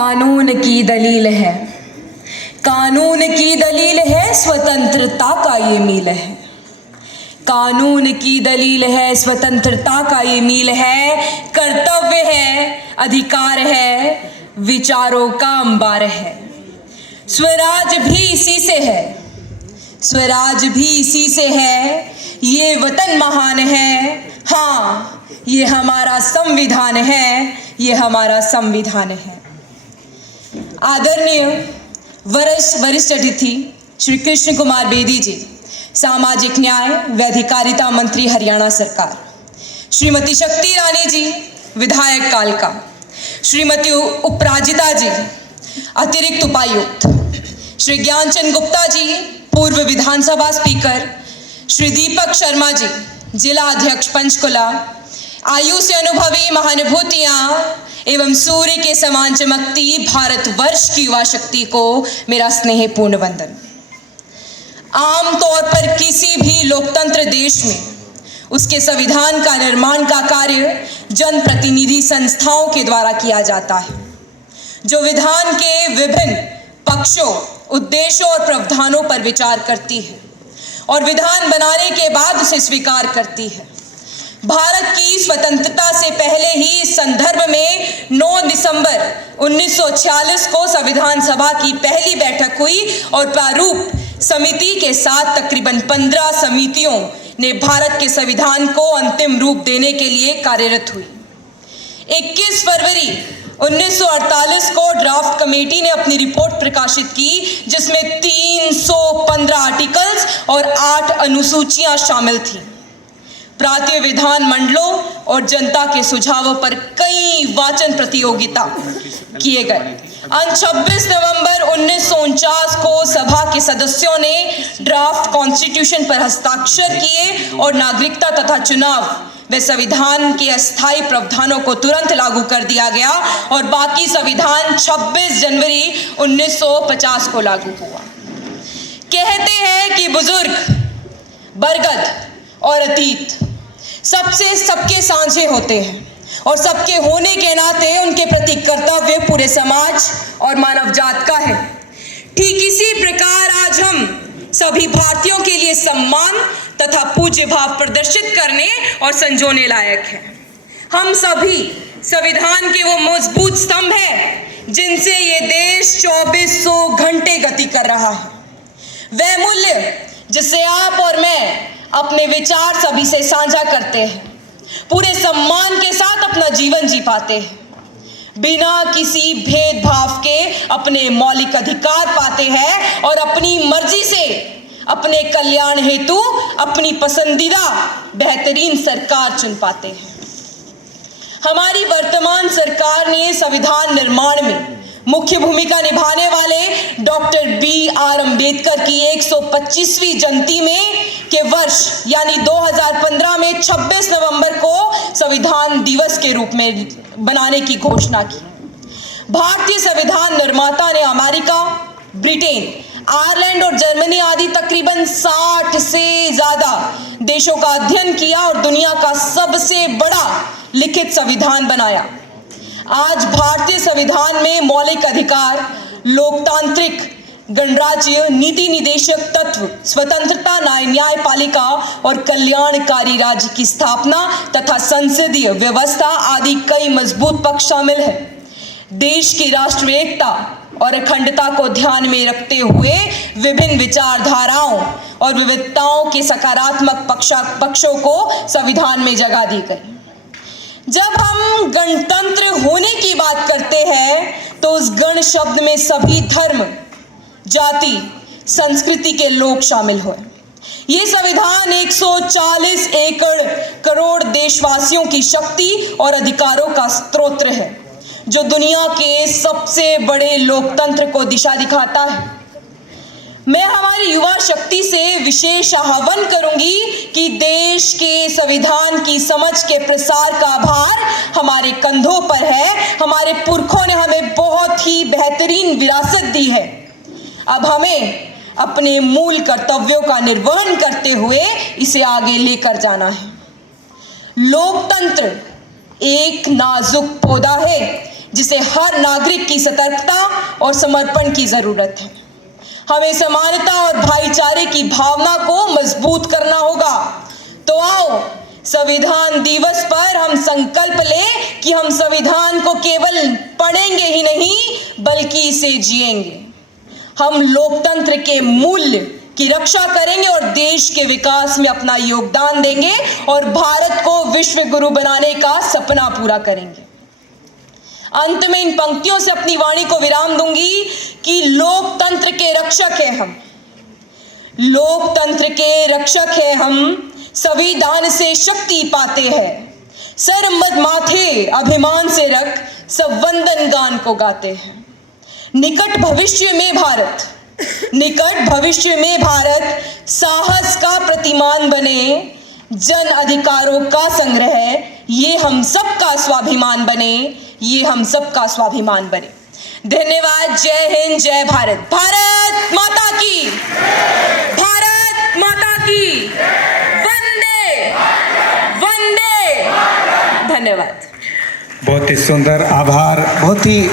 कानून की दलील है, कानून की दलील है, स्वतंत्रता का ये मील है। कानून की दलील है, स्वतंत्रता का ये मील है। कर्तव्य है, अधिकार है, विचारों का अंबार है। स्वराज भी इसी से है, स्वराज भी इसी से है। ये वतन महान है, हाँ ये हमारा संविधान है, ये हमारा संविधान है। आदरणीय वरिष्ठ अतिथि श्री कृष्ण कुमार बेदी जी, सामाजिक न्याय व अधिकारिता मंत्री हरियाणा सरकार, श्रीमती शक्ति रानी जी, विधायक कालका, श्रीमती उपराजिता जी, अतिरिक्त उपायुक्त, श्री ज्ञानचंद गुप्ता जी, पूर्व विधानसभा स्पीकर, श्री दीपक शर्मा जी, जिला अध्यक्ष पंचकुला, आयु से अनुभवी महानुभूतियां एवं सूर्य के समान चमकती भारतवर्ष की युवा शक्ति को मेरा स्नेहपूर्ण वंदन। आमतौर पर किसी भी लोकतंत्र देश में उसके संविधान का निर्माण का कार्य जनप्रतिनिधि संस्थाओं के द्वारा किया जाता है, जो विधान के विभिन्न पक्षों, उद्देश्यों और प्रावधानों पर विचार करती है और विधान बनाने के बाद उसे स्वीकार करती है। भारत की स्वतंत्रता से पहले ही इस संदर्भ में 9 दिसंबर 1946 को संविधान सभा की पहली बैठक हुई और प्रारूप समिति के साथ तकरीबन 15 समितियों ने भारत के संविधान को अंतिम रूप देने के लिए कार्यरत हुई। 21 फरवरी 1948 को ड्राफ्ट कमेटी ने अपनी रिपोर्ट प्रकाशित की, जिसमें 315 आर्टिकल्स और 8 अनुसूचियां शामिल थीं। प्रांतीय विधान मंडलों और जनता के सुझावों पर कई वाचन प्रतियोगिता किए गए। 26 नवंबर 1949 को सभा के सदस्यों ने ड्राफ्ट कॉन्स्टिट्यूशन पर हस्ताक्षर किए और नागरिकता तथा चुनाव व संविधान के अस्थायी प्रावधानों को तुरंत लागू कर दिया गया और बाकी संविधान 26 जनवरी 1950 को लागू हुआ। कहते हैं कि बुजुर्ग, बरगद और अतीत सबके साझे होते हैं और सबके होने के नाते उनके प्रति कर्तव्य पूरे समाज और मानव जात का है। ठीक इसी प्रकार आज हम सभी भारतीयों के लिए सम्मान तथा पूज्य भाव प्रदर्शित करने और संजोने लायक हैं। हम सभी संविधान के वो मजबूत स्तंभ हैं जिनसे ये देश 2400 घंटे गति कर रहा है। वह मूल्य जिससे आप और मैं अपने विचार सभी से साझा करते हैं, पूरे सम्मान के साथ अपना जीवन जी पाते हैं, बिना किसी भेदभाव के अपने मौलिक अधिकार पाते हैं और अपनी मर्जी से अपने कल्याण हेतु अपनी पसंदीदा बेहतरीन सरकार चुन पाते हैं। हमारी वर्तमान सरकार ने संविधान निर्माण में मुख्य भूमिका निभाने वाले डॉक्टर BR अम्बेडकर की 125वीं जयंती में के वर्ष यानी 2015 में 26 नवंबर को संविधान दिवस के रूप में बनाने की घोषणा की। भारतीय संविधान निर्माता ने अमेरिका, ब्रिटेन, आयरलैंड और जर्मनी आदि तकरीबन 60 से ज्यादा देशों का अध्ययन किया और दुनिया का सबसे बड़ा लिखित संविधान बनाया। आज भारतीय संविधान में मौलिक अधिकार, लोकतांत्रिक गणराज्य, नीति निदेशक तत्व, स्वतंत्रता, न्यायपालिका और कल्याणकारी राज्य की स्थापना तथा संसदीय व्यवस्था आदि कई मजबूत पक्ष शामिल है। देश की राष्ट्रीय एकता और अखंडता को ध्यान में रखते हुए विभिन्न विचारधाराओं और विविधताओं के सकारात्मक पक्षों को संविधान में जगह दी गई। जब हम गणतंत्र होने की बात करते हैं तो उस गण शब्द में सभी धर्म, जाति, संस्कृति के लोग शामिल हुए। ये संविधान 140 करोड़ देशवासियों की शक्ति और अधिकारों का स्रोत है, जो दुनिया के सबसे बड़े लोकतंत्र को दिशा दिखाता है। मैं हमारी युवा शक्ति से विशेष आह्वान करूंगी कि देश के संविधान की समझ के प्रसार का भार हमारे कंधों पर है। हमारे पुरखों ने हमें बहुत ही बेहतरीन विरासत दी है। अब हमें अपने मूल कर्तव्यों का निर्वहन करते हुए इसे आगे लेकर जाना है। लोकतंत्र एक नाजुक पौधा है जिसे हर नागरिक की सतर्कता और समर्पण की जरूरत है। हमें समानता और भाईचारे की भावना को मजबूत करना होगा। तो आओ संविधान दिवस पर हम संकल्प लें कि हम संविधान को केवल पढ़ेंगे ही नहीं बल्कि इसे जिएंगे। हम लोकतंत्र के मूल्य की रक्षा करेंगे और देश के विकास में अपना योगदान देंगे और भारत को विश्व गुरु बनाने का सपना पूरा करेंगे। अंत में इन पंक्तियों से अपनी वाणी को विराम दूंगी कि लोकतंत्र के रक्षक हैं हम, लोकतंत्र के रक्षक हैं हम, संविधान से शक्ति पाते हैं, सर मत माथे अभिमान से रख सब वंदन गान को गाते हैं। निकट भविष्य में भारत साहस का प्रतिमान बने, जन अधिकारों का संग्रह ये हम सबका स्वाभिमान बने, ये हम सबका स्वाभिमान बने। धन्यवाद। जय हिंद, जय भारत। भारत माता की, भारत माता की, वंदे वंदे। धन्यवाद। बहुत ही सुंदर, आभार। बहुत ही